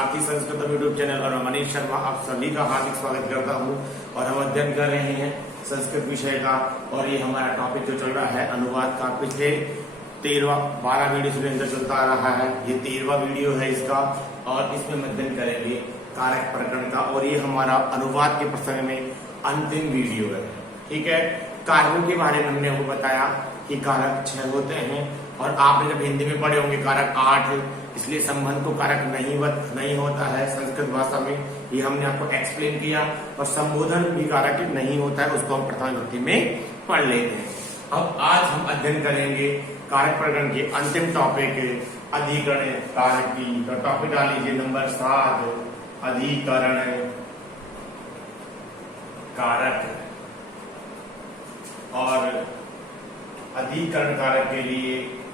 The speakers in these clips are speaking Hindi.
सारथी संस्कृत यूट्यूब चैनल और मनीष शर्मा आप सभी का हार्दिक स्वागत करता हूं। और हम अध्ययन कर रहे हैं संस्कृत विषय का और ये हमारा टॉपिक जो चल रहा है अनुवाद का। पिछले 12 वीडियो से अंदर चलता आ रहा है, ये 13वां वीडियो है इसका और इसमें हम अध्ययन करेंगे कारक प्रकरण का और ये हमारा अनुवाद के प्रसंग में अंतिम वीडियो है। ठीक है, कारकों के बारे में हमने आपको बताया कि कारक 6 होते हैं और आपने जब हिंदी में पढ़े होंगे कारक 8, इसलिए संबंध को कारक नहीं होता है संस्कृत भाषा में, ये हमने आपको एक्सप्लेन किया। और संबोधन भी कारक नहीं होता है, उसको हम प्रथम विभक्ति में पढ़ लेते हैं। अब आज हम अध्ययन करेंगे कारक प्रकरण के अंतिम टॉपिक अधिकरण कारक की। तो टॉपिक डाल लीजिए नंबर 7, अधिकरण कारक। और अधिकरण कारक के लिए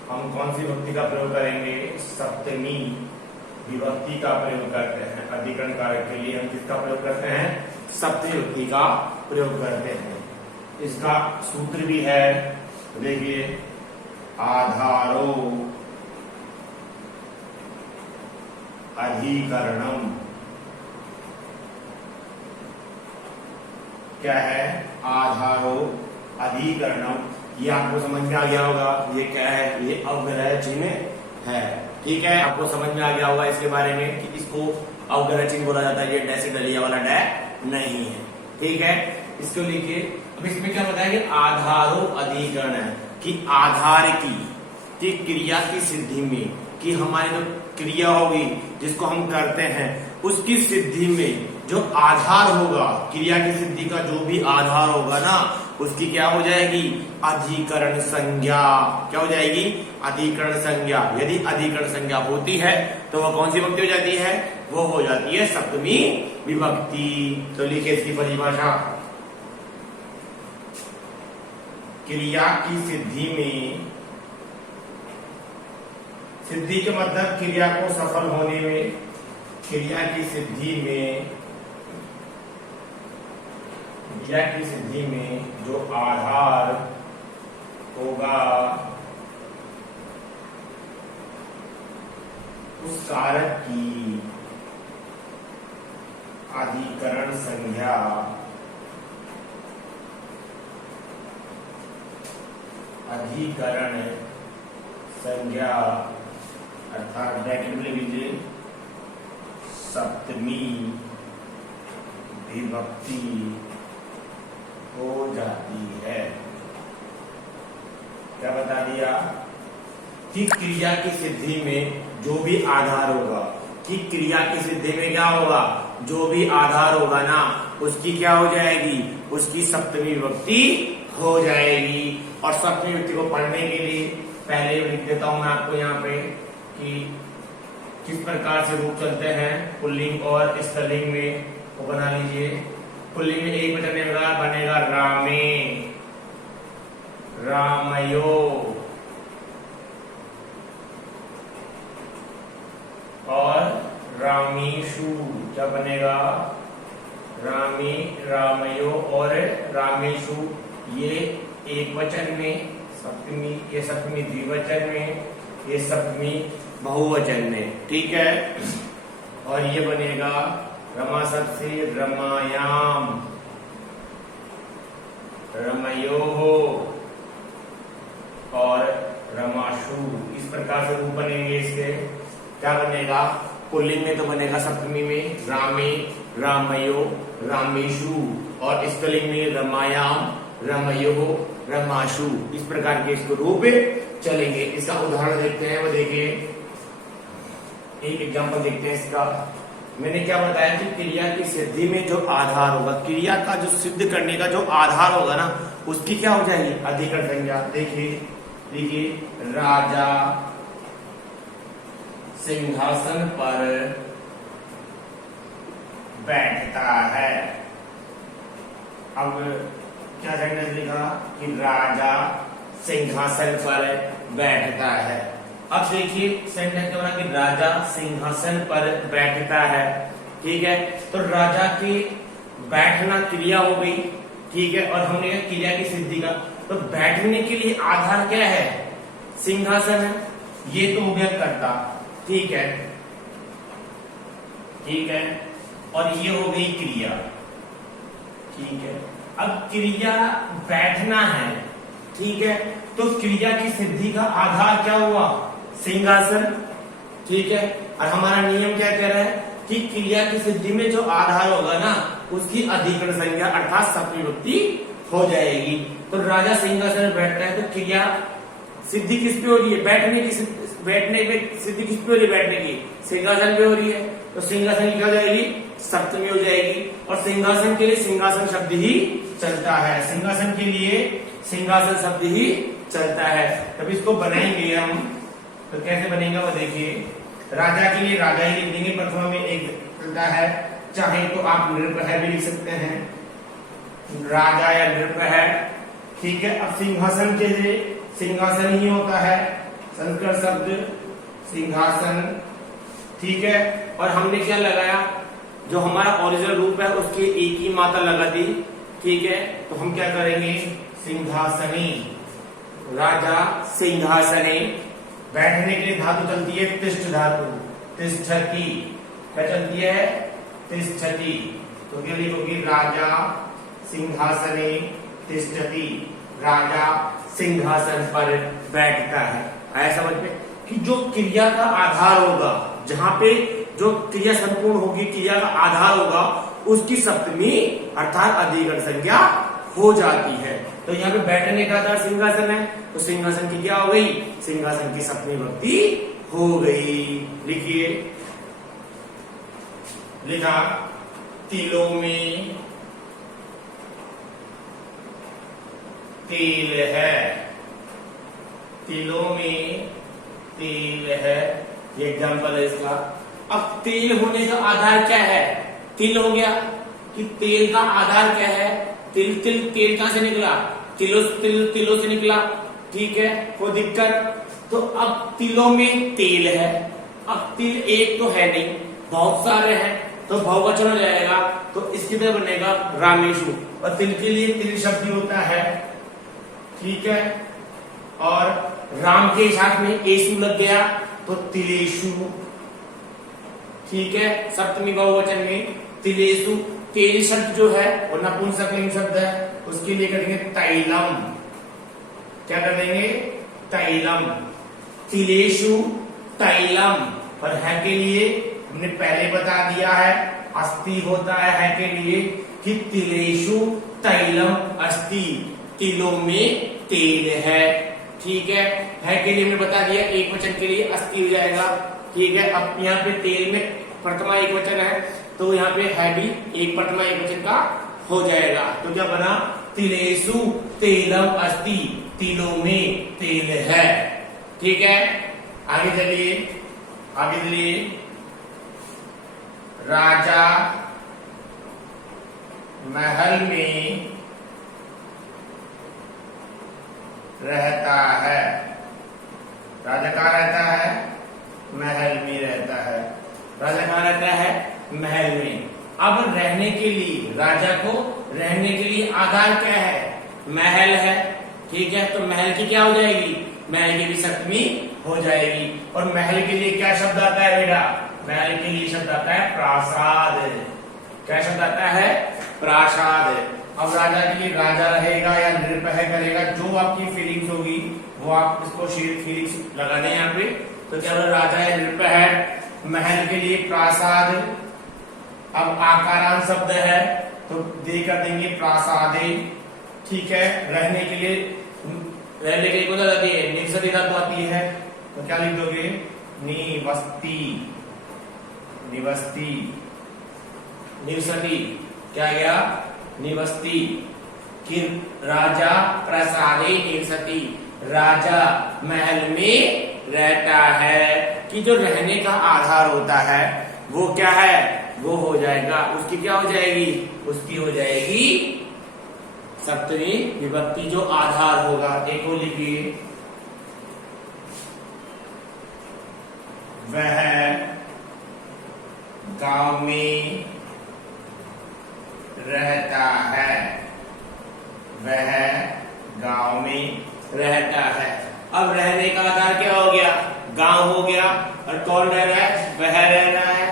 हम कौन सी विभक्ति का प्रयोग करेंगे? सप्तमी विभक्ति का प्रयोग करते हैं। अधिकरण कारक के लिए हम किसका प्रयोग करते हैं? सप्तमी विभक्ति का प्रयोग करते हैं। इसका सूत्र भी है, देखिए, आधारो अधिकरणम। क्या है? आधारो अधिकरणम। ये आपको समझ में आ गया होगा, ये क्या है? ये अवग्रह चिन्ह है। ठीक है, आपको समझ में आ गया होगा इसके बारे में कि इसको अवग्रह चिन्ह बोला जाता है। ये डै से डलिया वाला डै नहीं है। ठीक है, इसको लिखिए। अब इसमें क्या बताया कि आधारो अधिकरण है कि आधार की क्रिया की सिद्धि में, कि हमारी जो क्रिया होगी जिसको हम करते हैं उसकी सिद्धि में जो आधार होगा, क्रिया की सिद्धि का जो भी आधार होगा ना, उसकी क्या हो जाएगी? अधिकरण संज्ञा। क्या हो जाएगी? अधिकरण संज्ञा। यदि अधिकरण संज्ञा होती है तो वह कौन सी विभक्ति हो जाती है? वो हो जाती है सप्तमी विभक्ति। तो लिखिए इसकी परिभाषा, क्रिया की सिद्धि में, सिद्धि के मतलब क्रिया को सफल होने में, क्रिया की सिद्धि में, क्रिया की सिद्धि में जो आधार होगा उस कारक की अधिकरण संज्ञा अधिकरण संज्ञा अर्थात ब्रैकेट में लिख लीजिए सप्तमी विभक्ति हो जाती है। क्या बता दिया? कि क्रिया की सिद्धि में जो भी आधार होगा, कि क्रिया की सिद्धि में क्या होगा? जो भी आधार होगा ना, उसकी क्या हो जाएगी? उसकी सप्तमी विभक्ति हो जाएगी। और सप्तमी विभक्ति को पढ़ने के लिए पहले लिख देता हूं मैं आपको यहाँ पे कि किस प्रकार से रूप चलते हैं पुल्लिंग और स्त्रीलिंग में, वो बना लीजिए। पुल्लिंग में एक वचन बनेगा रामे, रामयो, और रामीशु। क्या बनेगा? रामी, रामयो और रामेशु। ये एक वचन में सप्तमी, ये सप्तमी द्विवचन में, ये सप्तमी बहुवचन में। ठीक है, और ये बनेगा रमा शब्द से रमायाम, रमयोहो और रमाशु। इस प्रकार से रूप बनेंगे इसके। क्या बनेगा? पुल्लिंग में तो बनेगा सप्तमी में रामे, रामयो, रामेशु, और स्त्रीलिंग में रमायाम, रमयोहो, रमाशु। इस प्रकार के इसको रूप चलेंगे। इसका उदाहरण देखते हैं। वो देखिए, एक एग्जांपल देखते हैं इसका। मैंने क्या बताया कि क्रिया की सिद्धि में जो आधार होगा, क्रिया का जो सिद्ध करने का जो आधार होगा ना, उसकी क्या हो जाएगी? अधिकरण संज्ञा। देखिए, राजा सिंहासन पर बैठता है। अब क्या सेंटेंस लिखा कि राजा सिंहासन पर बैठता है। अब देखिए सेंटेंस क्या बना कि राजा सिंहासन पर बैठता है। ठीक है, तो राजा की बैठना क्रिया हो गई। ठीक है, और हमने क्रिया की सिद्धि का, तो बैठने के लिए आधार क्या है? सिंहासन है। ये तो हो गया कर्ता। ठीक है, ठीक है, और ये हो गई क्रिया। ठीक है, अब क्रिया बैठना है। ठीक है, तो क्रिया की सिद्धि का आधार क्या हुआ? सिंहासन। ठीक है, और हमारा नियम क्या कह रहा है कि क्रिया की सिद्धि में जो आधार होगा ना उसकी अधिकरण संज्ञा अर्थात सप्तमी विभक्ति हो जाएगी। तो राजा सिंहासन में बैठता है तो क्रिया सिद्धि किस पे हो रही है? बैठने पे सिद्धि किस पे हो रही है? बैठने की सिंहासन पे हो रही है। तो सिंहासन की क्या हो जाएगी? सप्तमी हो जाएगी। और सिंहासन के लिए सिंहासन शब्द ही चलता है, सिंहासन के लिए सिंहासन शब्द ही चलता है। तब इसको बनाएंगे हम, तो कैसे बनेगा वो देखिए। राजा के लिए राजा ही लिख देंगे, प्रथमा में एक चलता है, चाहे तो आप नृप है भी लिख सकते हैं, राजा या नृप है। ठीक है, अब सिंहासन के लिए सिंहासन ही होता है, संस्कृत शब्द सिंहासन। ठीक है, और हमने क्या लगाया? जो हमारा ओरिजिनल रूप है उसके एक ही मात्रा लगा दी। ठीक है, तो हम क्या करेंगे? सिंहासनी, राजा सिंहासने। बैठने के लिए धातु चलती है तिष्ठ धातु, तिष्ठति। क्या चलती है? तिष्ठति। तो क्या लिखोगे? राजा सिंहासने तिष्ठति, राजा सिंहासन पर बैठता है। आया समझ में कि जो क्रिया का आधार होगा, जहां पे जो क्रिया संपूर्ण होगी, क्रिया का आधार होगा, उसकी सप्तमी अर्थात अधिकरण संज्ञा हो जाती है। तो यहाँ पे बैठने का आधार सिंहासन है, तो सिंहासन की क्या हो गई? सिंहासन की सप्तमी विभक्ति हो गई। लिखिए, लिखा तिलों में तेल है, तिलों में तेल है, ये एग्जाम्पल है इसका। अब तेल होने का आधार क्या है? तिल हो गया कि तेल का आधार क्या है? तिल। तेल कहां से निकला? तिलों से निकला। ठीक है, कोई दिक्कत? तो अब तिलों में तेल है। अब तिल एक तो है नहीं, बहुत सारे हैं, तो बहुवचन हो जाएगा। तो इसकी तरह बनेगा रामेशु, और तिल के लिए तिल शब्द होता है। ठीक है, और राम के साथ में एसु लग गया तो तिलेशु। ठीक है, सप्तमी बहुवचन में तिलेशु। तेल शब्द जो है वो नपुंसकलिंग शब्द है, उसके लिए करेंगे तैलम। क्या कर देंगे? तैलम। तिलेशु तैलम। और है के लिए हमने पहले बता दिया है, अस्थि होता है के लिए कि तिलेशु तैलम अस्थि, तिलों में तेल है। ठीक है के लिए हमने बता दिया, एक वचन के लिए अस्थि हो जाएगा। ठीक है, अब यहाँ पे तेल में प्रथमा एक वचन है, तो यहाँ पे है भी एक प्रथमा एक वचन का हो जाएगा। तो क्या बना? तिलेशु तेलम अस्थि, तिलों में तेल है। ठीक है, आगे चलिए, आगे चलिए। राजा महल में रहता है। राजा कहाँ रहता है? महल में रहता है। राजा कहाँ रहता है? महल में। अब रहने के लिए, राजा को रहने के लिए आधार क्या है? महल है। ठीक है, तो महल की क्या हो जाएगी? महल की भी सप्तमी हो जाएगी। और महल के लिए क्या शब्द आता है बेटा? महल के लिए शब्द आता है प्रासाद। क्या शब्द आता है? प्रासाद। अब राजा के लिए राजा रहेगा या निर्भय करेगा, जो आपकी फीलिंग्स होगी वो आप इसको फीलिंग्स लगा दें यहाँ पे। तो क्या राजा या निर्भय है, महल के लिए प्रासाद। अब आकारांत शब्द है तो दे कर देंगे प्रासादे। ठीक है, रहने के लिए कौन सा आती है? निवसती धातु आती है, तो क्या लिख दोगे? निवस्ती, निवस्ती, निवसती। क्या गया? निवस्ती। कि राजा प्रसादे निवसती, राजा महल में रहता है। कि जो रहने का आधार होता है वो क्या है? वो हो जाएगा, उसकी क्या हो जाएगी? उसकी हो जाएगी सप्तमी विभक्ति, जो आधार होगा। एक और लिखिए, वह गांव में रहता है। वह गांव में रहता है। अब रहने का आधार क्या हो गया? गांव हो गया। और कौन रह रहा है? वह रह रहा है।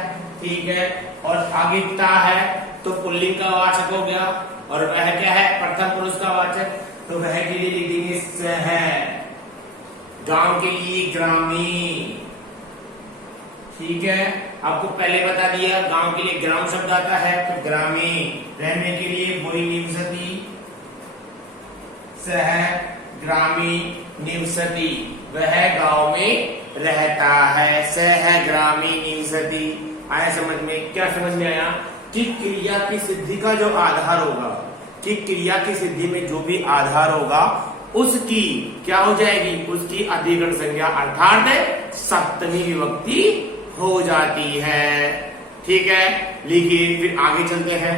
ठीक है। और आगे ता है तो पुल्लिंग का वाचक हो गया, और वह क्या है, प्रथम पुरुष का वाचक, तो वह के लिए लिख देंगे सह। गांव के लिए ग्रामीण, ठीक है। आपको पहले बता दिया गांव के लिए ग्राम शब्द आता है, तो ग्रामीण। रहने के लिए वही निवसति, सह ग्रामीण निवसति, वह गांव में रहता है। सह ग्रामीण निवसति। आया समझ में? क्या समझ में आया कि क्रिया की सिद्धि का जो आधार होगा, कि क्रिया की सिद्धि में जो भी आधार होगा उसकी क्या हो जाएगी, उसकी अधिकरण संज्ञा अर्थात सप्तमी विभक्ति हो जाती है। ठीक है, लिखिए फिर आगे चलते हैं।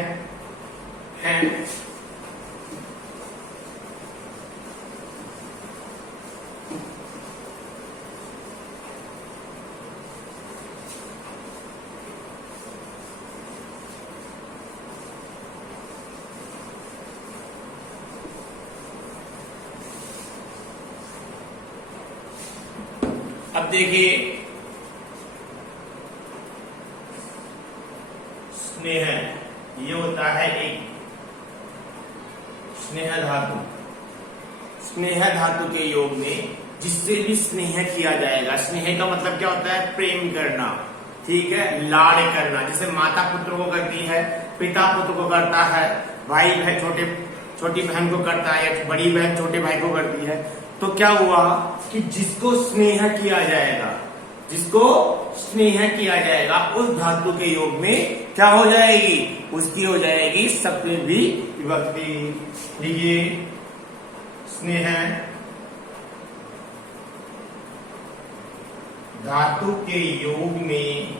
अब देखिए स्नेह, ये होता है एक स्नेह धातु। स्नेह धातु के योग में जिससे भी स्नेह किया जाएगा, स्नेह का मतलब क्या होता है, प्रेम करना, ठीक है, लाड़ करना। जैसे माता पुत्र को करती है, पिता पुत्र को करता है, भाई बहन छोटी बहन को करता है, या बड़ी बहन छोटे भाई को करती है। तो क्या हुआ कि जिसको स्नेह किया जाएगा, जिसको स्नेह किया जाएगा उस धातु के योग में क्या हो जाएगी, उसकी हो जाएगी सप्तमी विभक्ति। लिखिए स्नेह धातु के योग में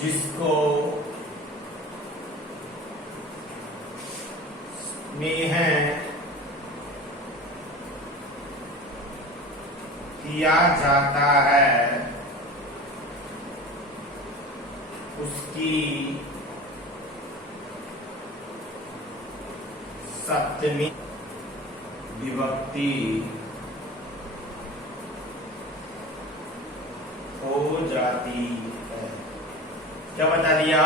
जिसको स्नेह किया जाता है उसकी सप्तमी विभक्ति हो जाती है। क्या बता दिया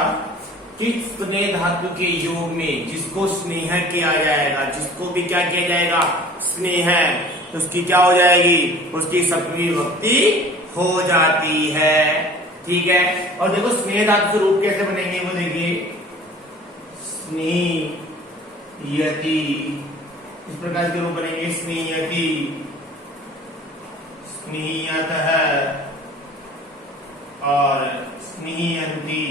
कि स्नेह धातु के योग में जिसको स्नेह किया जाएगा, जिसको भी क्या किया जाएगा, स्नेह, तो उसकी क्या हो जाएगी, उसकी सप्तमी विभक्ति हो जाती है। ठीक है, और देखो स्नेह धातु के रूप कैसे बनेंगे वो देखिए, स्नेहयति, इस प्रकार के रूप बनेंगे, स्नेहयति, स्नेहयतः और स्नेहयन्ति,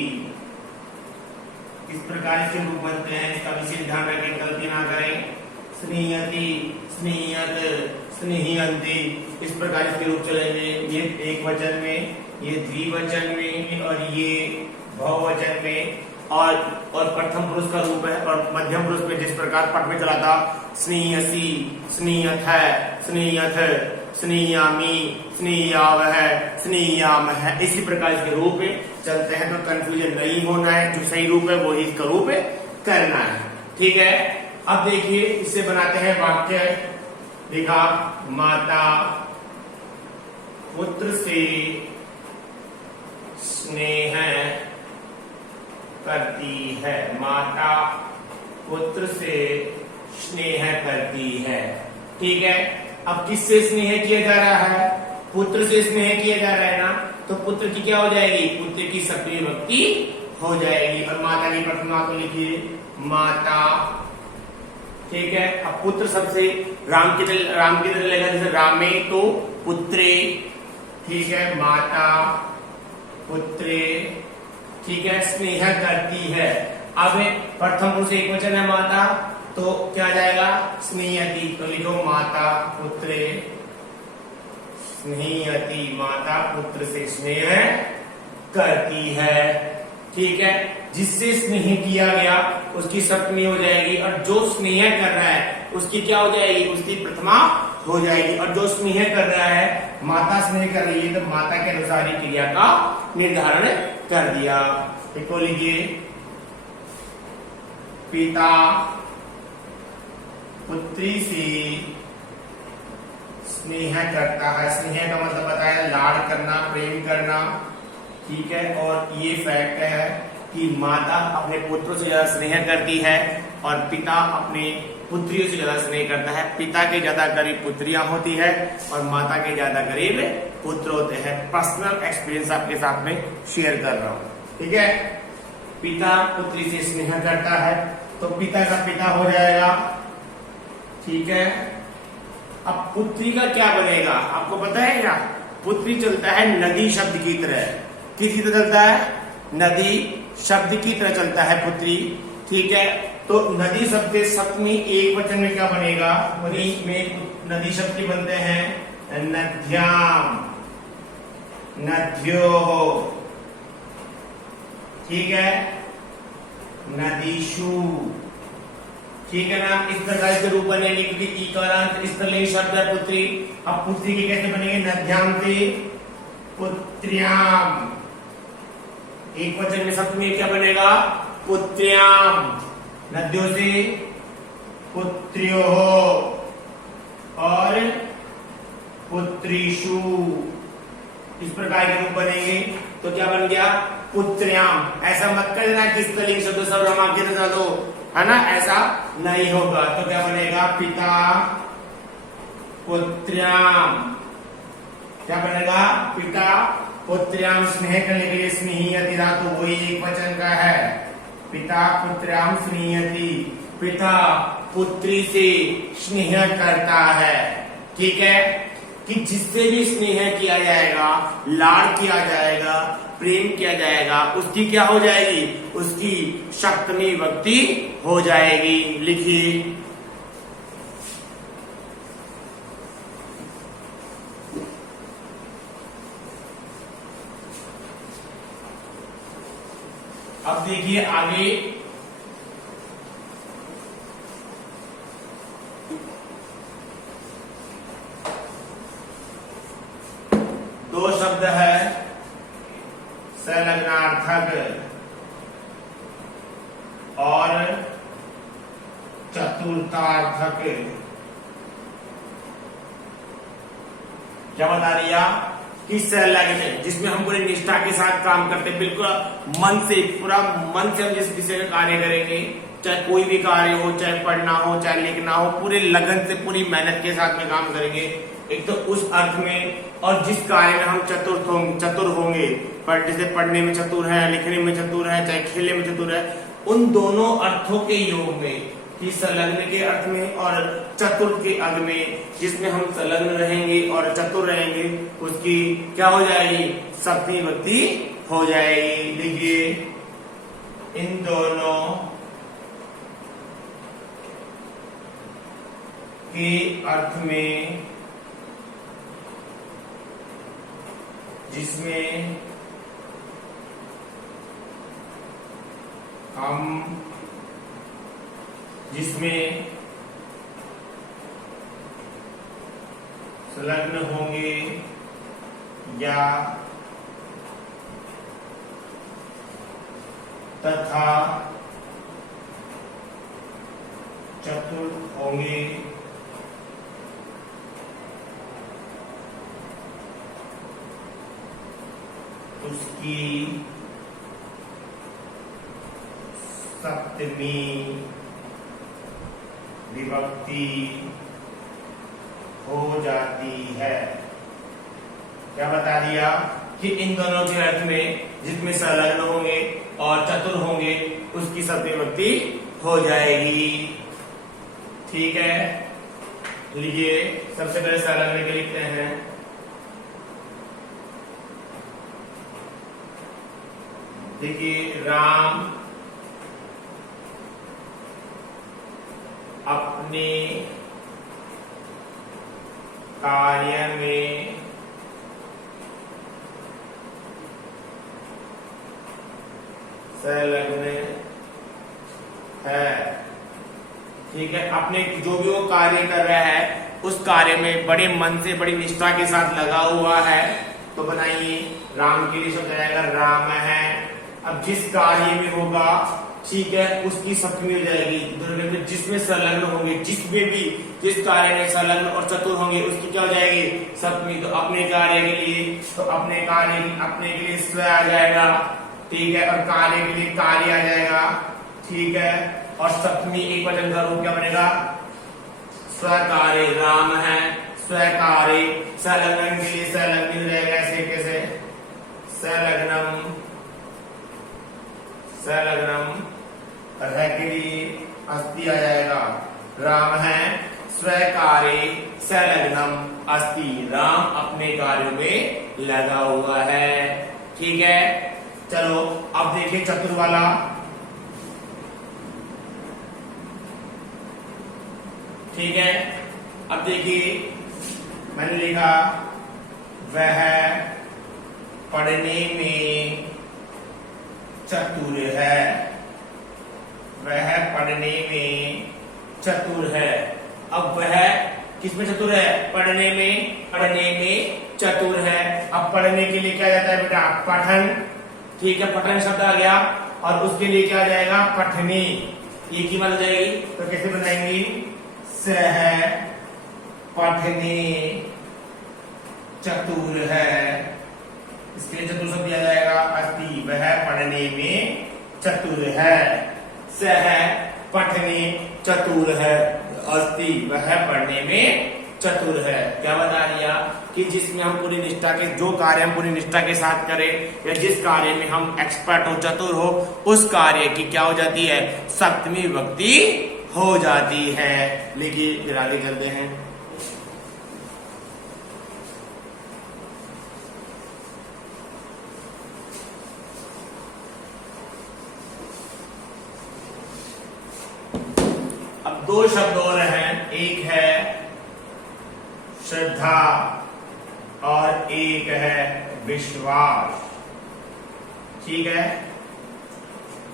इस प्रकार के रूप बनते हैं। इसका विशेष ध्यान रखें, गलती ना करें। स्नेहयति, स्नेहयत, स्नेहयन्ति, इस प्रकार इसके रूप चलेंगे। ये एक वचन में, ये द्विवचन में, और ये बहुवचन में, और प्रथम पुरुष का रूप है, और मध्यम पुरुष में जिस प्रकार पट में चला था, स्नेहयसि, स्नेहयथ, स्नेहयथ, स्नेहयामि, स्नेहयावह, स्नेहयामः, इसी प्रकार इसके रूप चलते हैं। तो कंफ्यूजन नहीं होना है, जो सही रूप है वो ही इसका रूप करना है। ठीक है, अब देखिए इससे बनाते हैं वाक्य। देखा, माता पुत्र से स्नेह करती है, माता पुत्र से स्नेह करती है। ठीक है, अब किससे स्नेह किया जा रहा है, पुत्र से स्नेह किया जा रहा है ना, तो पुत्र की क्या हो जाएगी, पुत्र की सप्तमी विभक्ति हो जाएगी। और माता की प्रथमा को लिखिए माता। ठीक है, अब पुत्र सबसे राम की तरह लेगा, जैसे रामे तो पुत्रे। ठीक है, माता पुत्रे। ठीक है, स्नेह करती है। अब प्रथम पुरुष एक वचन है माता, तो क्या जाएगा, स्नेहयति, तो लिखो माता पुत्रे स्नेहयति, माता पुत्र से स्नेह करती है। ठीक है, जिससे स्नेह किया गया उसकी सप्तमी हो जाएगी, और जो स्नेह कर रहा है उसकी क्या हो जाएगी, उसकी प्रथमा हो जाएगी। और जो स्नेह कर रहा है, माता स्नेह कर रही है, तो माता के अनुसार ही क्रिया का निर्धारण कर दिया। देखो लिखिए, पिता पुत्री से स्नेह करता है। स्नेह का मतलब बताया लाड करना, प्रेम करना, ठीक है। और ये फैक्ट है कि माता अपने पुत्रों से ज्यादा स्नेह करती है और पिता अपने पुत्रियों से ज्यादा स्नेह करता है। पिता के ज्यादा करीब पुत्रियां होती है और माता के ज्यादा करीब पुत्र होते हैं। पर्सनल एक्सपीरियंस आपके साथ में शेयर कर रहा हूं, ठीक है। पिता पुत्री से स्नेह करता है तो पिता का पिता हो जाएगा, ठीक है। अब पुत्री का क्या बनेगा आपको पता है क्या? पुत्री चलता है नदी शब्द की तरह। किसी तरह चलता है? नदी शब्द की तरह चलता है पुत्री, ठीक है। तो नदी शब्द से सप्तमी एक वचन में क्या बनेगा? नदी शब्द के बनते हैं नद्याम, नद्योः, ठीक है, नदीषु, ठीक है ना। इस प्रकार के रूप बनेंगे क्योंकि इकारांत स्त्रीलिंग शब्द है पुत्री। अब पुत्री के कैसे बनेंगे? नद्याम से पुत्र्याम, एक वचन में सप्तमी क्या बनेगा? पुत्र्याम। नद्यों से पुत्र्योः और पुत्रीषु, इस प्रकार के रूप बनेंगे। तो क्या बन गया? पुत्र्याम। ऐसा मत कर देना कि स्त्रीलिंग शब्द सब रमा के दो, है ना, ऐसा नहीं होगा। तो क्या बनेगा? पिता पुत्र्याम, क्या बनेगा? पिता पुत्र्याम। स्नेह करने के लिए स्नेहीयति धातु वही एक वचन का है। पिता पुत्र्याम स्नेहीयति, पिता पुत्री से स्नेह करता है, ठीक है। कि जिससे भी स्नेह किया जाएगा, लाड किया जाएगा, प्रेम किया जाएगा, उसकी क्या हो जाएगी? उसकी सप्तमी विभक्ति हो जाएगी। लिखिए, अब देखिए आगे दो शब्द है संलग्नार्थक और चतुर्थार्थक। क्या बता दिया कि संलग्न, जिसमें हम पूरी निष्ठा के साथ काम करते हैं, बिल्कुल मन से, पूरा मन से हम जिस विषय का कार्य करेंगे, चाहे कोई भी कार्य हो, चाहे पढ़ना हो, चाहे लिखना हो, पूरे लगन से, पूरी मेहनत के साथ में काम करेंगे। एक तो उस अर्थ में, और जिस कार्य में हम चतुर होंगे, जैसे पढ़ने में चतुर है, लिखने में चतुर है, चाहे खेलने में चतुर है, उन दोनों अर्थों के योग में, कि संलग्न के अर्थ में और चतुर के अर्थ में, जिसमें हम संलग्न रहेंगे और चतुर रहेंगे, उसकी क्या हो जाएगी? सप्तमी विभक्ति हो जाएगी। देखिए, इन दोनों के अर्थ में जिसमें संलग्न होंगे या तथा चतुर होंगे, उसकी सप्तमी विभक्ति हो जाती है। क्या बता दिया कि इन दोनों के अर्थ में जिसमें संलग्न होंगे और चतुर होंगे, उसकी सप्तमी विभक्ति हो जाएगी, ठीक है। लीजिए, सबसे पहले संलग्न के लिखते हैं। देखिए, राम अपने कार्य में संलग्न है, ठीक है। अपने जो भी वो कार्य कर रहा है, उस कार्य में बड़े मन से, बड़ी निष्ठा के साथ लगा हुआ है। तो बनाइए, राम के लिए शब्द आएगा राम है। अब जिस कार्य में होगा ठीक है, उसकी सप्तमी हो जाएगी। जिसमें संलग्न होंगे, जिसमें भी जिस कार्य में संलग्न और चतुर होंगे उसकी क्या हो जाएगी? सप्तमी। तो अपने कार्य के लिए अपने के लिए स्व आ जाएगा, ठीक है, और कार्य के लिए कार्य आ जाएगा, ठीक है, और सप्तमी एक वचन का रूप क्या बनेगा? स्वकार्य। राम है स्वकार्य। संलग्न के लिए संलग्न हो जाएगा, ऐसे कैसे? संलग्नम। रह के लिए अस्ति आ जाएगा। राम है स्वकार्य संलग्नम अस्ति। राम अपने कार्यों में लगा हुआ है, ठीक है। चलो अब देखिए चतुर वाला। ठीक है, अब देखिए मैंने लिखा वह पढ़ने में चतुर है। वह पढ़ने में चतुर है। अब वह किसमें चतुर है? पढ़ने में चतुर है। अब पढ़ने के लिए क्या जाता है बेटा? पठन, ठीक है, पठन शब्द आ गया, और उसके लिए क्या आ जाएगा? पठनी। ये की मान हो जाएगी, तो कैसे बनाएंगी? सह पठनी चतुर है। इसके लिए चतुर शब्द दिया जाएगा अस्ति। वह पढ़ने में चतुर है। सह पठने चतुर है अस्ति। वह पढ़ने में चतुर है। क्या बता दिया? कि जिसमें हम पूरी निष्ठा के, जो कार्य हम पूरी निष्ठा के साथ करें, या जिस कार्य में हम एक्सपर्ट हो, चतुर हो, उस कार्य की क्या हो जाती है? सप्तमी विभक्ति हो जाती है। लिखिए, फिर आगे चलते हैं। अब दो शब्द और हैं, एक है श्रद्धा और एक है विश्वास, ठीक है।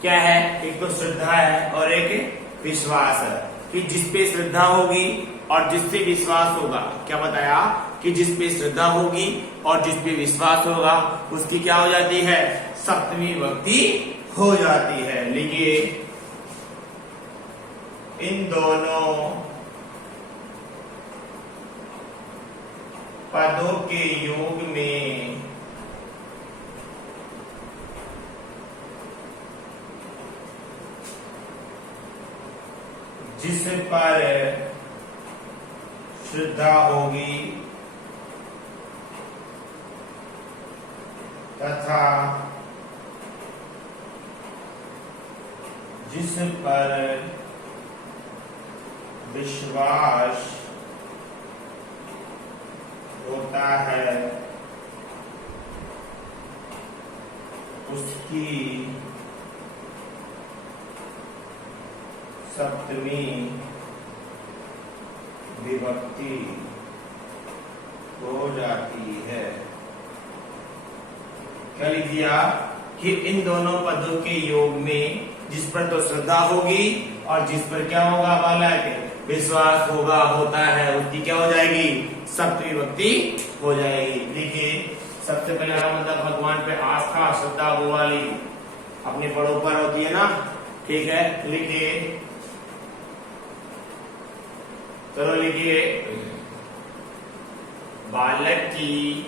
क्या है? एक तो श्रद्धा है और एक विश्वास है। कि जिस पे श्रद्धा होगी और जिससे विश्वास होगा, क्या बताया? कि जिस पे श्रद्धा होगी और जिस पे विश्वास होगा उसकी क्या हो जाती है? सप्तमी विभक्ति हो जाती है। लिखिए, इन दोनों पदों के योग में जिस पर श्रद्धा होगी तथा जिस पर विश्वास होता है उसकी सप्तमी विभक्ति हो जाती है। क्या लिख दिया? कि इन दोनों पदों के योग में जिस पर तो श्रद्धा होगी और जिस पर क्या होगा बालक? विश्वास होगा, होता है, उसकी क्या हो जाएगी? सप्तमी विभक्ति हो जाएगी। देखिए, सबसे पहले मतलब भगवान पे आस्था, श्रद्धा वो वाली अपने बड़ों पर होती है ना, ठीक है। लिखिए, चलो लिखिए, बालक की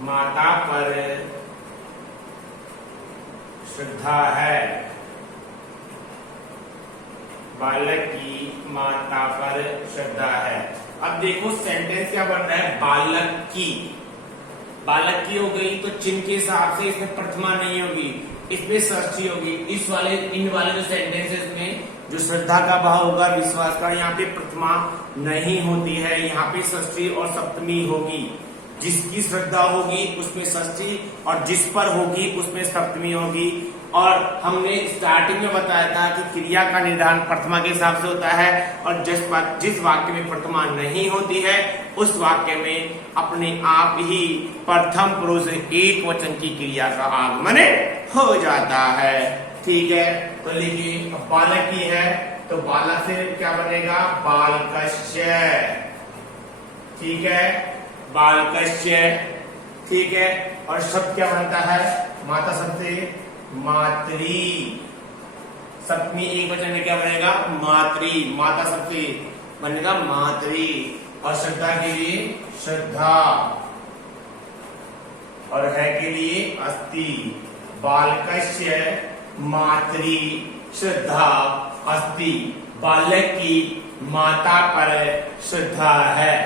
माता पर श्रद्धा है। बालक की माता पर श्रद्धा है। अब देखो सेंटेंस क्या बन रहा है? बालक की हो गई तो चिन्ह के हिसाब से इसमें प्रथमा नहीं होगी, इसमें षष्ठी होगी। इन वाले जो सेंटेंसेस में जो श्रद्धा का भाव होगा, विश्वास का, यहाँ पे प्रथमा नहीं होती है, यहाँ पे षष्ठी और सप्तमी होगी। जिसकी श्रद्धा होगी उसमें षष्ठी और जिस पर होगी उसमें सप्तमी होगी। और हमने स्टार्टिंग में बताया था कि क्रिया का निर्धारण प्रथमा के हिसाब से होता है, और जिस वाक्य में प्रथमा नहीं होती है उस वाक्य में अपने आप ही प्रथम पुरुष एक वचन की क्रिया का आगमन हो जाता है, ठीक है। तो लिखिए, बालक की है तो बालक से क्या बनेगा? बालकस्य, ठीक है, बालकस्य, ठीक है। और शब्द क्या बनता है? माता सबसे मातृ, सप्तमी एक वचन में क्या बनेगा? मातृ, माता सबसे बनेगा मातृ। और श्रद्धा के लिए श्रद्धा, और है के लिए अस्ति। बालकस्य मातृ श्रद्धा अस्ति, बालक की माता पर श्रद्धा है।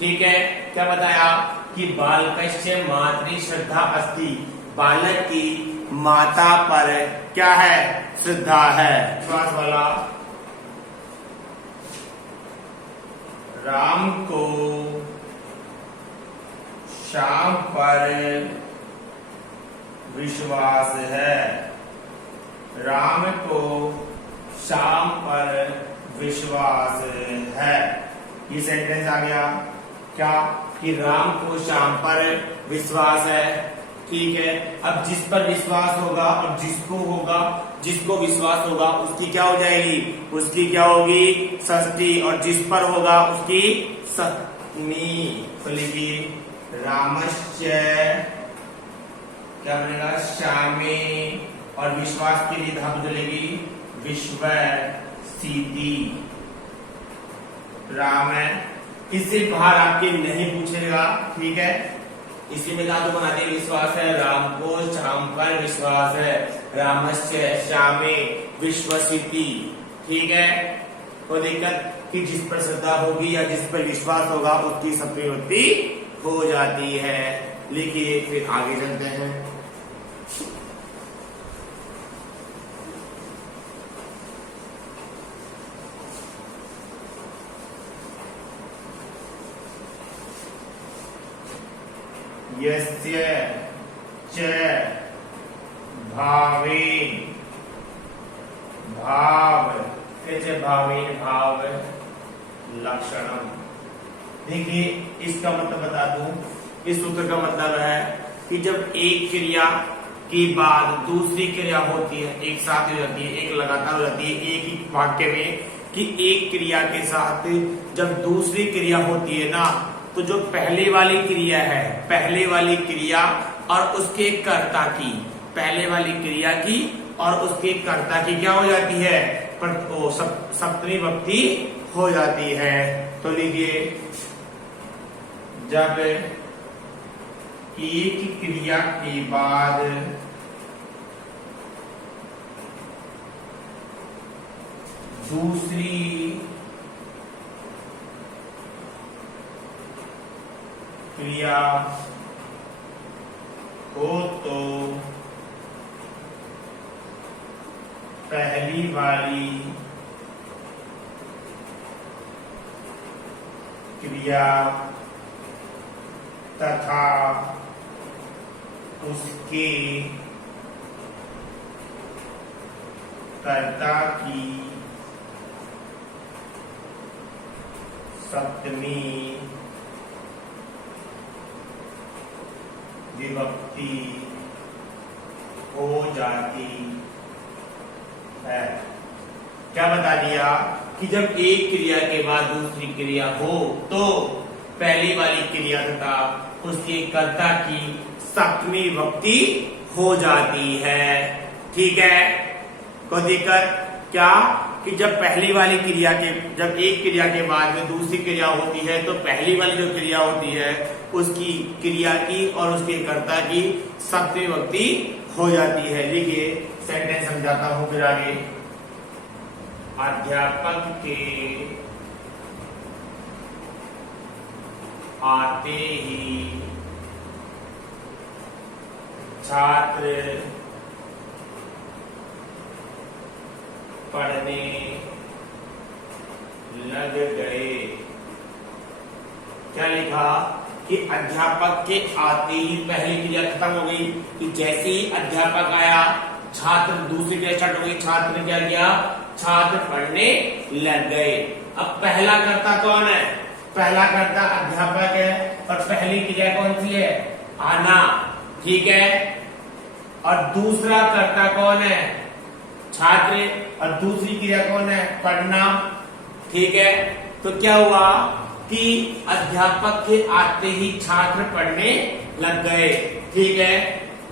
ठीक है, क्या बताया कि बालकस्य मातृ श्रद्धा अस्ति, बालक की माता पर क्या है? श्रद्धा है। विश्वास वाला राम को श्याम पर विश्वास है, राम को श्याम पर विश्वास है। ये सेंटेंस आ गया क्या? कि राम को श्याम पर विश्वास है। ठीक है, अब जिस पर विश्वास होगा और जिसको विश्वास होगा उसकी क्या हो जाएगी? उसकी क्या होगी? षष्ठी। और जिस पर होगा उसकी सप्तमी। तो लिखिए रामस्य क्या बनेगा? श्यामे, और विश्वास के लिए धातु चलेगी विश्वसिति। राम है, इससे बाहर आपके नहीं पूछेगा। ठीक है, इसी में धातु बना दिए विश्वास है, राम को श्याम पर विश्वास है, रामस्य श्यामे विश्वसिति। ठीक है, कोई दिक्कत कि जिस पर श्रद्धा होगी या जिस पर विश्वास होगा उसकी सप्तमी विभक्ति हो जाती है। लिखिए, फिर आगे चलते हैं। यस्य च भावेन, भाव से भावेन भाव लक्षणम। देखिए, इसका मतलब बता दूं, इस सूत्र का मतलब है कि जब एक क्रिया के बाद दूसरी क्रिया होती है, एक साथ हो जाती है, एक लगातार हो जाती है, एक ही वाक्य में, कि एक क्रिया के साथ जब दूसरी क्रिया होती है ना, तो जो पहले वाली क्रिया है, पहले वाली क्रिया और उसके कर्ता की, पहले वाली क्रिया की और उसके कर्ता की क्या हो जाती है? सप्तमी विभक्ति हो जाती है। तो लीजिए, जब एक क्रिया के बाद दूसरी क्रिया हो तो पहली वाली क्रिया तथा उसके कर्ता की सप्तमी विभक्ति हो जाती है। क्या बता दिया कि जब एक क्रिया के बाद दूसरी क्रिया हो तो पहली वाली क्रिया तथा उसके कर्ता की सप्तमी विभक्ति हो जाती है। ठीक है, कोई दिक्कत? क्या कि जब पहली वाली क्रिया के, जब एक क्रिया के बाद में दूसरी क्रिया होती है तो पहली वाली जो क्रिया होती है उसकी क्रिया की और उसके कर्ता की सप्तमी विभक्ति हो जाती है। लिखिए, सेंटेंस समझाता हूं फिर आगे। अध्यापक के आते ही छात्र पढ़ने लग गए। क्या लिखा कि अध्यापक के आते ही पहली क्रिया खत्म हो गई, कि जैसे ही अध्यापक आया छात्र, दूसरी क्रिया स्टार्ट हो गई, छात्र ने क्या किया? छात्र पढ़ने लग गए। अब पहला कर्ता कौन है? पहला कर्ता अध्यापक है और पहली क्रिया कौन सी है? आना। ठीक है, और दूसरा कर्ता कौन है? छात्र, और दूसरी क्रिया कौन है? पढ़ना। ठीक है, तो क्या हुआ कि अध्यापक के आते ही छात्र पढ़ने लग गए। ठीक है,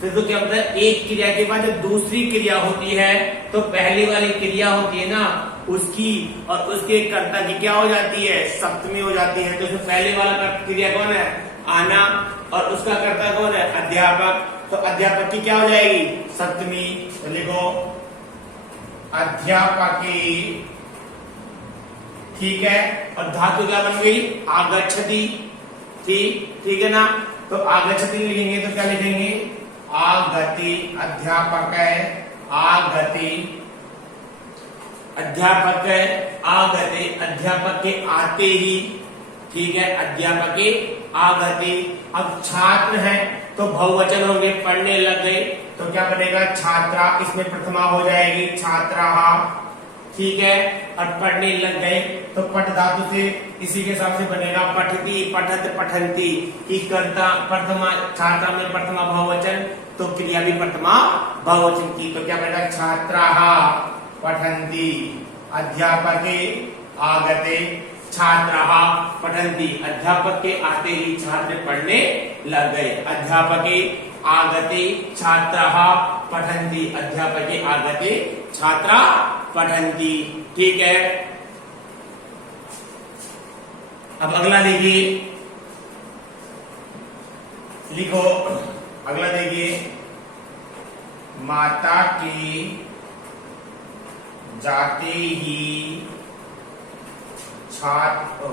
तो क्या होता है, एक क्रिया के बाद जब दूसरी क्रिया होती है तो पहली वाली क्रिया होती है ना उसकी और उसके कर्ता की क्या हो जाती है, सप्तमी हो जाती है। तो उसमें पहले वाला क्रिया कौन है, आना, और उसका कर्ता कौन है, अध्यापक। तो अध्यापक की क्या हो जाएगी, सप्तमी। तो लिखो अध्यापकी, ठीक है। और धातु क्या बन गई, आगच्छति, ठीक है ना। तो आगच्छति लिखेंगे तो क्या लिखेंगे, आगति, अध्यापक है आगति, अध्यापक है आगति, अध्यापक के आते ही, ठीक है, अध्यापक के आगति। अब छात्र है तो बहुवचन होंगे, पढ़ने लग गए तो क्या बनेगा, छात्रा, इसमें प्रथमा हो जाएगी छात्राः, ठीक है। और पढ़ने लग गए तो पठ धातु से इसी के हिसाब से बनेगा पठती, पठत, पठंती, की कर्ता प्रथमा, छात्रा में प्रथमा बहुवचन तो क्रिया भी प्रथमा बहुवचन की। तो क्या बनेगा, छात्राः पठन्ति, अध्यापके आगते छात्राः पठन्ति, अध्यापक के आते ही छात्र पढ़ने लग गए। अध्यापके आगते छात्राः पठन्ति, अध्यापके आगते छात्रा पठन्ति, ठीक है। अब अगला देखिए, लिखो अगला देखिए, माता की जाते ही छात्र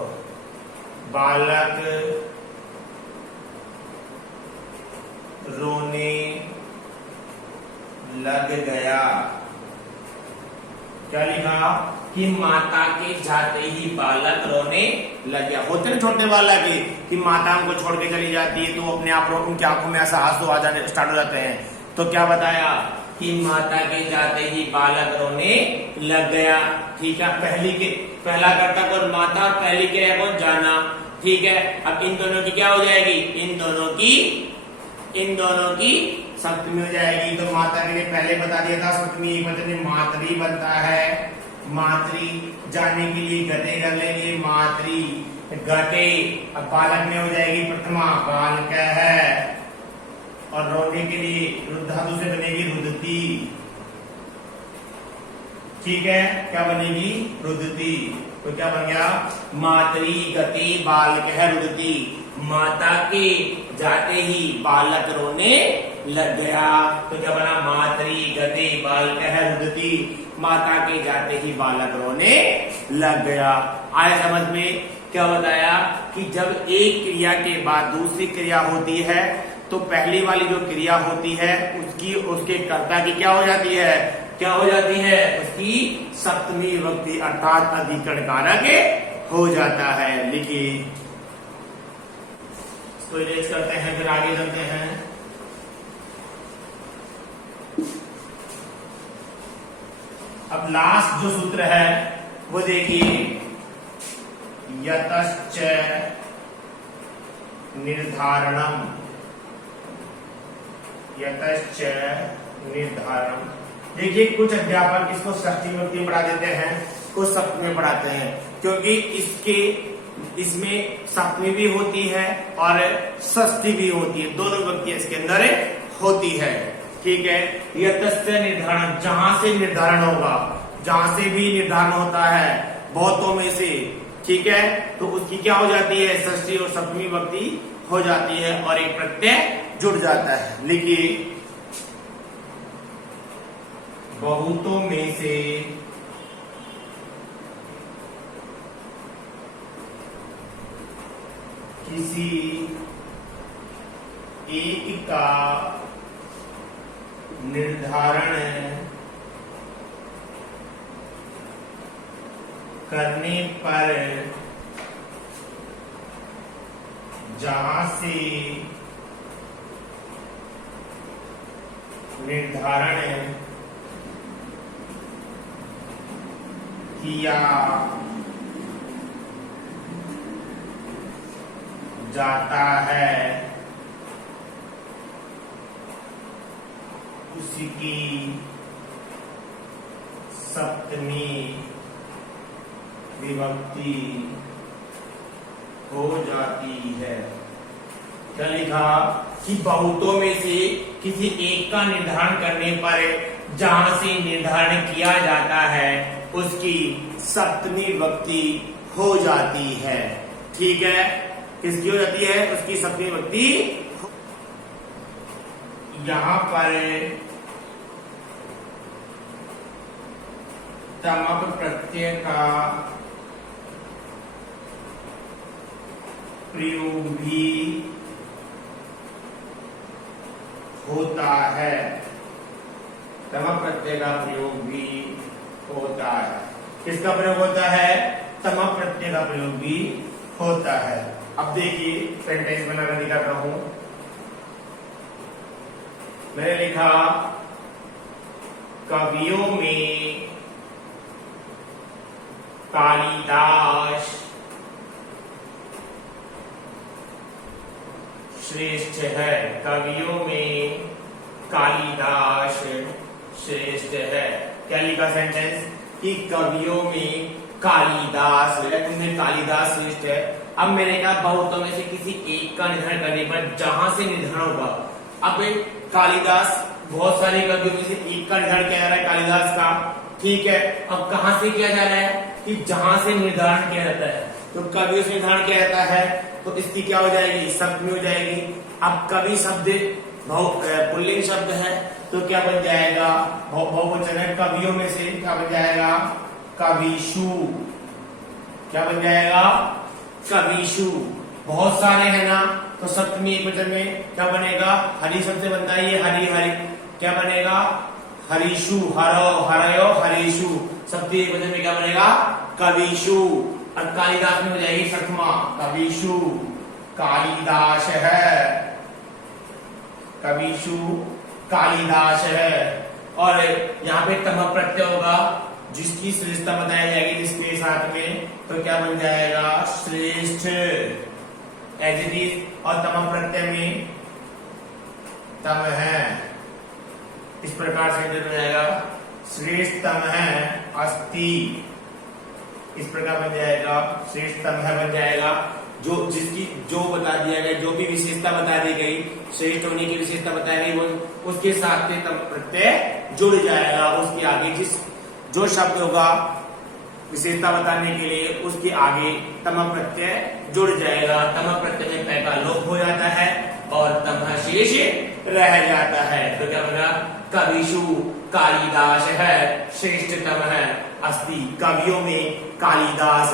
बालक रोने लग गया। क्या लिखा कि माता के जाते ही बालक रोने लग गया। होते ना छोटे बालक कि माता उनको छोड़ के चली जाती है तो अपने आप उनकी आंखों में ऐसा आंसू आ जाने स्टार्ट हो जाते हैं। तो क्या बताया कि माता के जाते ही बालक रोने लग गया, ठीक है। पहला कर्ता कौन, माता, और पहली क्रिया कौन, जाना, ठीक है। अब इन दोनों की क्या हो जाएगी, इन दोनों की सप्तमी हो जाएगी। तो माता के लिए पहले बता दिया था सप्तमी, एक बचने मातृ बनता है, मातृ, जाने के लिए गते कर लेंगे मातृ, गते। अब बालक में हो जाएगी प्रथमा, बालक है, और रोने के लिए रुद्ध धातु से बनेगी रुदती, ठीक है। क्या बनेगी, रुदती। तो क्या बन गया, मातृ गति बालक है रुदती, माता के जाते ही बालक रोने लग गया। तो क्या बना, मातृ गति बालक है रुदती, माता के जाते ही बालक रोने लग गया। आया समझ में। क्या बताया कि जब एक क्रिया के बाद दूसरी क्रिया होती है तो पहली वाली जो क्रिया होती है उसके कर्ता की क्या हो जाती है, क्या हो जाती है, उसकी सप्तमी विभक्ति अर्थात अधिकरण कारक हो जाता है। लिखिए, इसको इरेज करते हैं, फिर आगे चलते हैं। अब लास्ट जो सूत्र है वो देखिए, यतश्च निर्धारणम, यतश्च निर्धारणम। देखिए कुछ अध्यापक इसको षष्ठी विभक्ति में पढ़ा देते हैं, कुछ सप्तमी में पढ़ाते हैं, क्योंकि इसमें सप्तमी भी होती है और षष्ठी भी होती है, दोनों विभक्तियां इसके अंदर होती है, ठीक है। यतश्च निर्धारण, जहां से निर्धारण होगा, जहां से भी निर्धारण होता है बहुतों में से, ठीक है, तो उसकी क्या हो जाती है, षष्ठी और सप्तमी विभक्ति हो जाती है और एक प्रत्यय जुड़ जाता है। लिखिए, बहुतों में से किसी एक का निर्धारण करने पर जहां से निर्धारण किया जाता है उसकी सप्तमी विभक्ति हो जाती है, क्या लिखा कि बहुतों में से किसी एक का निर्धारण करने पर जहां से निर्धारण किया जाता है उसकी सप्तमी विभक्ति हो जाती है। ठीक है, किसकी हो जाती है? उसकी सप्तमी विभक्ति। यहां पर तमक प्रत्यय का प्रयोग भी होता है। तमक प्रत्यय का प्रयोग भी होता है। किसका प्रयोग होता है? तमक प्रत्यय का प्रयोग भी होता है। अब देखिए सेंटेंस बनाकर दिखा रहा हूं। मैंने लिखा कवियों में कालिदास श्रेष्ठ है। कवियों में कालिदास श्रेष्ठ है। क्या लिखा सेंटेंस कि कवियों में कालिदास, तुमने कालिदास श्रेष्ठ है। अब मैंने कहा बहुतों में से किसी एक का निर्धारण करने पर जहां से निर्धारण होगा। अब कालिदास, बहुत सारे कवियों में से एक का निर्धारण किया जा रहा है कालिदास का। ठीक है, अब कहां से किया जा रहा है कि जहां से निर्धारण किया जाता है। तो कवियों से निर्धारण किया जाता है तो इसकी क्या हो जाएगी? सप्तमी हो जाएगी। अब कवि शब्द पुल्लिंग शब्द है तो क्या बन जाएगा? बहुवचन है। कवियों में से क्या बन जाएगा? कविशु। क्या बन जाएगा? कविशु। बहुत सारे हैं ना, तो सप्तमी एकवचन में क्या बनेगा? हरि शब्द से बनता है ये, हरि हरि। क्या बनेगा? हरिशु, हरो हरयो हरिशु। सप्तमी एकवचन में क्या बनेगा? कविशु। और कालिदास में हो जाएगी सप्तमा, कविशु। कालिदास है, कविशु कालिदास है। और यहाँ पे तमक प्रत्यय होगा जिसकी श्रेष्ठता बताई जाएगी जिसके साथ में, तो क्या बन जाएगा? श्रेष्ठ एज इट इज। और तमक प्रत्यय में तम है, इस प्रकार से हो जाएगा श्रेष्ठतम है अस्ति। इस प्रकार बन जाएगा श्रेष्ठतम है बन जाएगा। जो जिसकी जो बता दिया गया, जो भी विशेषता बता दी गई, श्रेष्ठ होने की विशेषता बताई गई, वो उसके साथ में तम प्रत्यय जुड़ जाएगा। उसके आगे जो शब्द होगा विशेषता बताने के लिए उसके आगे तमक प्रत्यय जुड़ जाएगा। तमक प्रत्यय में पै का लोप हो जाता है और तमह शेष रह जाता है। तो क्या बना? कविशु कालिदास है, श्रेष्ठतम है अस्ति। कवियों में कालिदास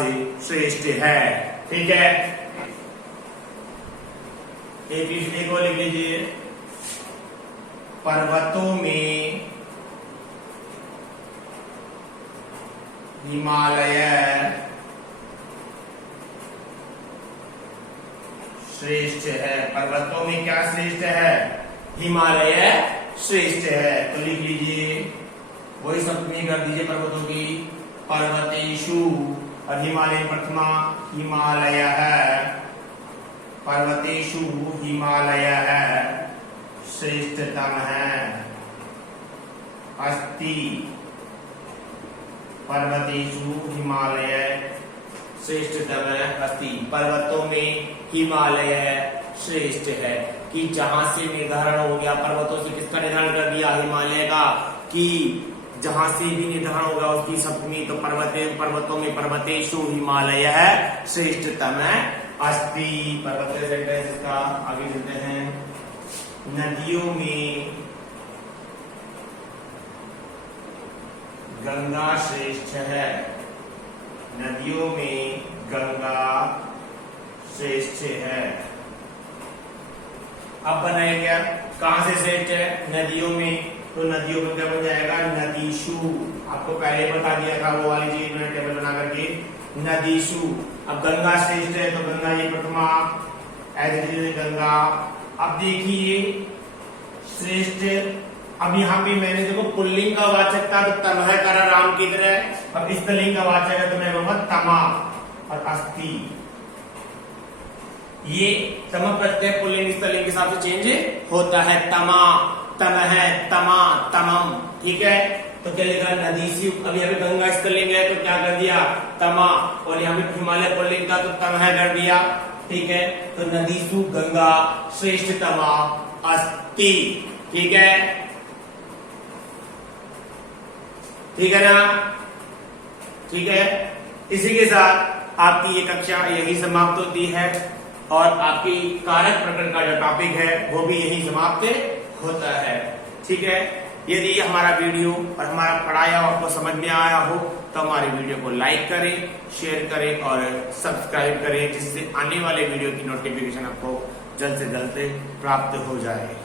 श्रेष्ठ है। ठीक है, एक और लिख लीजिए। पर्वतों में हिमालय श्रेष्ठ है। पर्वतों में क्या श्रेष्ठ है? हिमालय श्रेष्ठ है। तो लिख लीजिए, वही सप्तमी कर दीजिए पर्वतों की। पर्वतेषु और हिमालय प्रथमा हिमालय है। पर्वतेषु हिमालय है, श्रेष्ठतम है अस्ति। पर्वतेषु हिमालय श्रेष्ठतम है अस्ति। पर्वतों में हिमालय श्रेष्ठ है। कि जहां से निर्धारण हो गया, पर्वतों से किसका निर्धारण कर दिया? हिमालय का। कि जहां से भी निर्धारण होगा उसकी सप्तमी, तो पर्वतों में पर्वतेषु हिमालय है श्रेष्ठतम है अस्ति। पर्वत सेंटेंस का आगे चलते हैं। नदियों में गंगा श्रेष्ठ है। नदियों में गंगा श्रेष्ठ है। अब बनाया गया कहां से श्रेष्ठ है? नदियों में। तो नदियों में क्या बन जाएगा? नदीशु। आपको पहले बता दिया था वो वाली चीज, मैंने टेबल बना करके। नदीशु। अब गंगा श्रेष्ठ है तो गंगा ये प्रथमा एज गंगा। अब देखिए श्रेष्ठ, अब यहाँ पे मैंने देखो पुल्लिंग का वाचक था तो तमह करा राम की तरह। अब स्त्रीलिंग का वाचक है तो मैं कहूंगा तमा और अस्ति। ये तम प्रत्यय पुल्लिंग स्त्रीलिंग के हिसाब से चेंज होता है। तमा, तमह, तमा, तमम। ठीक है, तो क्या लिखा? नदीसी। अब यहाँ पे गंगा स्त्रीलिंग है तो क्या कर दिया? तमा। और यहाँ पे हिमालय पुल्लिंग था तो तमह कर दिया। ठीक है, तो नदीसु गंगा श्रेष्ठतमा अस्ति। ठीक है, ठीक है ना? ठीक है, इसी के साथ आपकी ये कक्षा यही समाप्त होती है और आपकी कारक प्रकरण का जो टॉपिक है वो भी यही समाप्त होता है। ठीक है, यदि हमारा वीडियो और हमारा पढ़ाया आपको समझ में आया हो तो हमारे वीडियो को लाइक करें, शेयर करें और सब्सक्राइब करें, जिससे आने वाले वीडियो की नोटिफिकेशन आपको जल्द से जल्द प्राप्त हो जाए।